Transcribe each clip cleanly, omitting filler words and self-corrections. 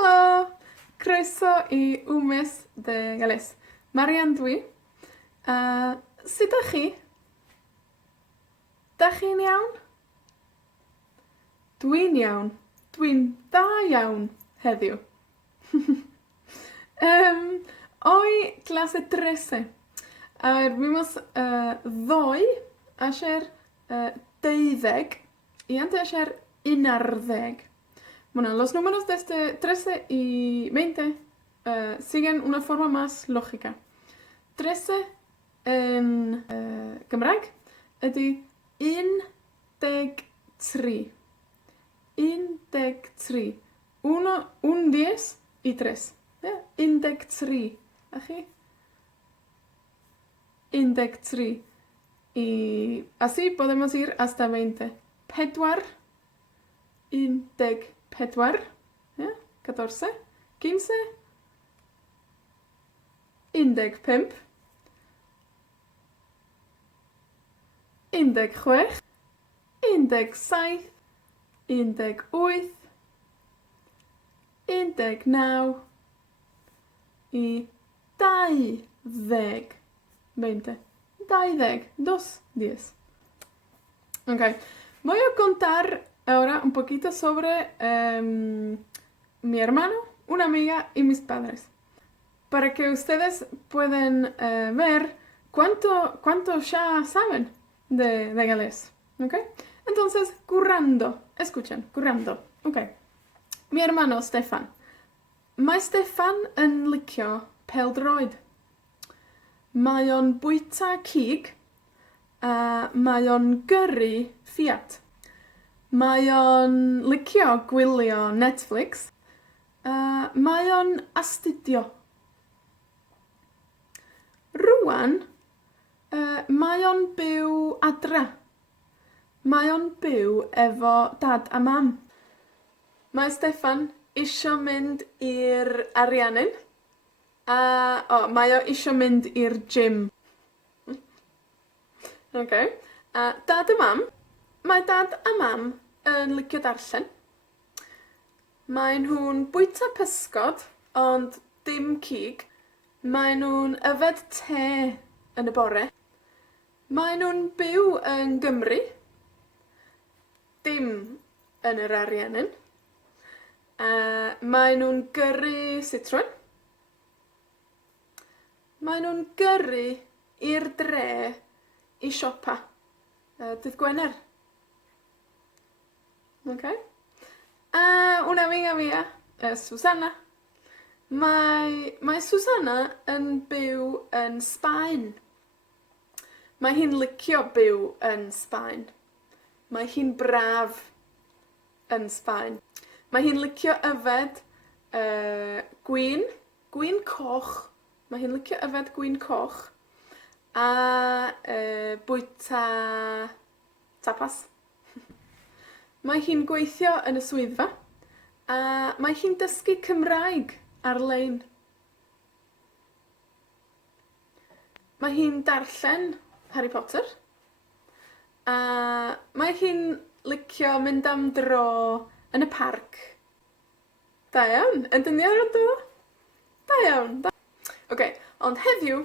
Helo! Croeso i wmes de Gales. Marian dwi. Sut ydych chi? Dach chi'n iawn? Dwi'n iawn. Dwi'n dda iawn heddiw. Hoy clase 13. A ver, vimos ddoe asher 12 y antes asher 11. Bueno, los números desde 13 y 20 siguen una forma más lógica. 13 en Gymraeg ydy 13. 13. Un 10 y 3. Yeah, 13. ¿A chi? 13. Y así podemos ir hasta 20. Pedwar. 14. Yeah, 14. 15. 15. 16. 17. 18. 19 i 20. 20. 20. 2 10. Ok. Voy a contar ahora un poquito sobre mi hermano, una amiga y mis padres. Para que ustedes puedan ver cuánto ya saben de galés. ¿Ok? Entonces, currando. Escuchen, currando. Ok. Mi hermano Stefan. Mae Stefan yn licio pêl-droed. Mae o'n bwyta cig a mae o'n gyrru Fiat. Mae o'n licio gwylio Netflix a mae o'n astudio. Rŵan, mae o'n byw adra. Mae o'n byw efo dad a mam. Mae Stefan isio mynd i'r ariannin. Mae o isio mynd i'r gym. Okay. Dad a mam. Mae dad a mam yn licio darllen. Mae nhw'n bwyta pysgod, ond dim cig. Mae nhw'n yfed te yn y bore. Mae nhw'n byw yn Gymru. Dim yn yr ariannin. Mae nhw'n gyrru citroen. Mae nhw'n gyrru i'r dre i siopa dydd Gwener. Okay. Una amiga mia, Susanna. Mae Susanna yn byw yn Sbaen. Mae hi'n licio byw yn Sbaen. Mae hi'n braf yn Sbaen. Mae hi'n licio yfed gwin coch. Mae hi'n licio yfed gwin coch a bwyta tapas. Mae hi'n gweithio yn y swyddfa a mae hi'n dysgu Cymraeg ar-lein. Mae hi'n darllen Harry Potter a mae hi'n licio mynd am dro yn y parc. Da iawn, yn dynnu ar ydw? Da iawn. Ok, ond heddiw,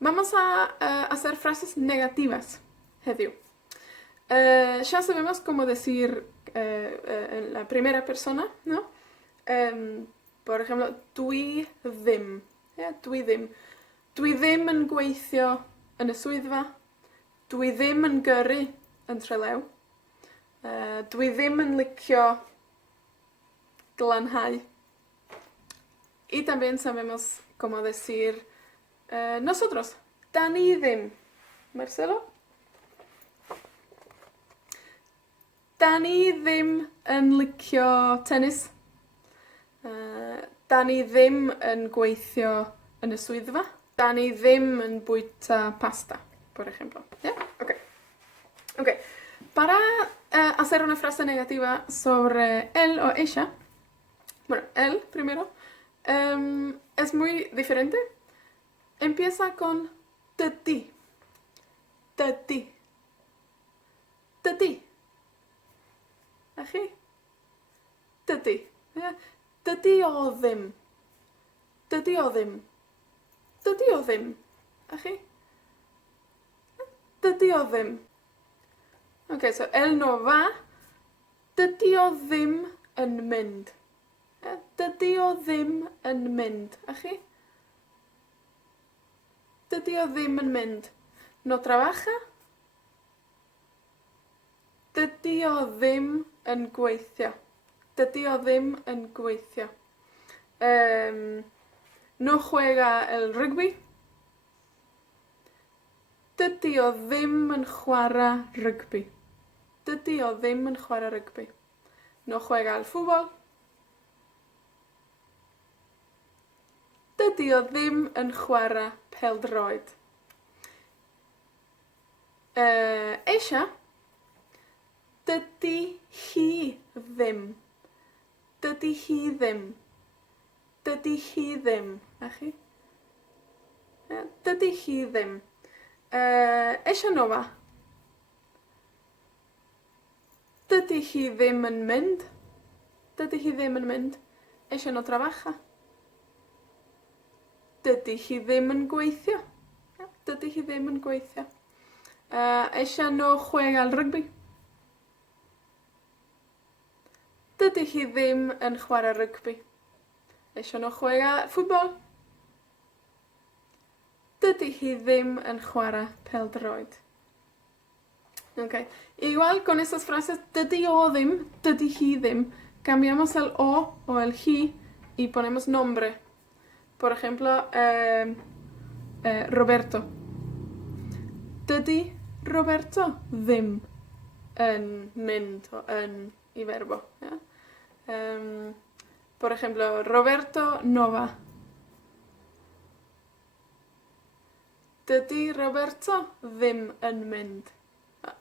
vamos a hacer frases negativas heddiw. Ya sabemos cómo decir en la primera persona, ¿no? Por ejemplo, dwi ddim. Yeah, dwi ddim. Dwi ddim yn gweithio yn y swyddfa. Dwi ddim yn gyrru yn Trelew. Dwi ddim yn licio glanhau. Y también sabemos cómo decir nosotros. Da ni ddim. Marcelo? Da ni ddim yn licio tennis. Da ni ddim yn gweithio yn y swyddfa. Da ni ddim yn bwyta pasta, por ejemplo. Yeah? Okay. Okay. Para hacer una frase negativa sobre él o ella, bueno, él primero, es muy diferente. Empieza con dydi. Dydi. Dydi. Achi? Dydi. Ie? Dydy o ddim. Dydy o ddim. Dydy o ddim. A chi? Dydy o ddim. Okay, so el no va. Dydy o ddim yn mynd. Dydy o ddim yn mynd. A chi? Dydy o ddim yn mynd. No trabaja. Dydy o ddim yn gweithio. Dydy o ddim yn gweithio. No juega el rugby. Dydy o ddim yn chwarae rygbi. Dydy o ddim yn chwarae rygbi. No juega al fútbol. Dydy o ddim yn chwarae pêl-droed. Ella. Dydy hi ddim. Dydy hi ddim. Dydy hi ddim. A chi? Dydy hi ddim. Ella no va. Dydy hi ddim yn mynd. Dydy hi ddim yn mynd. Ella no trabaja. Dydy hi ddim yn gweithio. Dydy hi ddim yn gweithio. Ella no juega al rugby. Dydy hi ddim yn chwarae rygbi. Ella no juega fútbol. Dydy hi ddim yn chwarae pêl-droed. Okay. Igual con estas frases, dydy o ddim, dydy hi ddim, cambiamos el o el hi y ponemos nombre. Por ejemplo, Roberto. Dydy Roberto ddim yn mynd o yn i verbo. Yeah? Por ejemplo, Roberto no va. Dydy Roberto ddim yn mynd.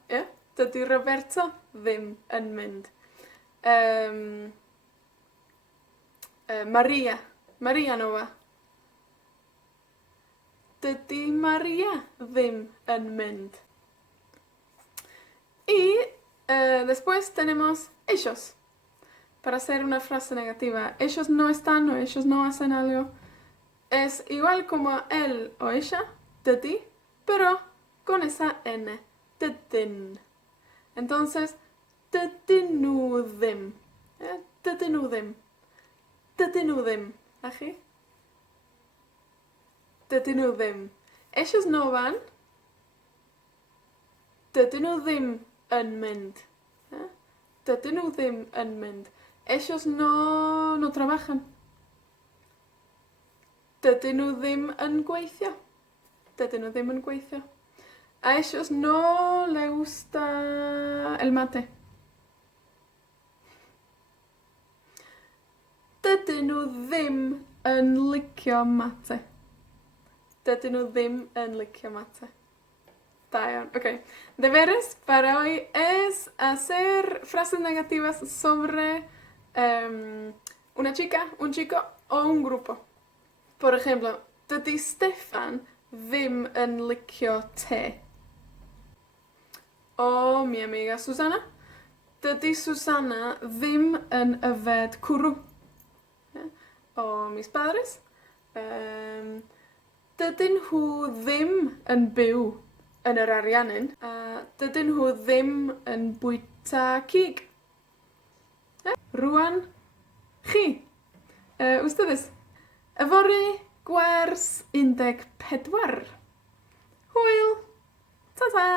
Yeah? Dydy Roberto ddim yn mynd. Maria. Maria no va. Dydy Maria ddim yn mynd. Y después tenemos ellos. Para hacer una frase negativa. Ellos no están o ellos no hacen algo. Es igual como él o ella, dydy, pero con esa N. Dydyn. Entonces, dydyn nhw ddim. Dydyn nhw ddim. Dydyn nhw ddim. A chi? Dydyn nhw ddim. Ellos no van. Dydyn nhw ddim yn mynd. Dydyn nhw ddim yn mynd. Ellos no trabajan. Dydyn nhw ddim yn gweithio. Dydyn nhw ddim yn gweithio. A ellos no le gusta el mate. Dydyn nhw ddim yn licio mate. Dydyn nhw ddim yn licio mate. Da iawn. Ok. Deberes para hoy es hacer frases negativas sobre una chica, un chico o un grupo. Por ejemplo, dydy Steffan ddim yn licio te. O mi amiga Susana. Dydy Susana ddim yn yfed cwrw. O mis padres. Dydyn nhw ddim yn byw yn yr Ariannin. Dydyn nhw ddim yn bwyta cig. Rwan, chi. Ustedes. Yfory gwers 14. Hwyl. Ta-ta.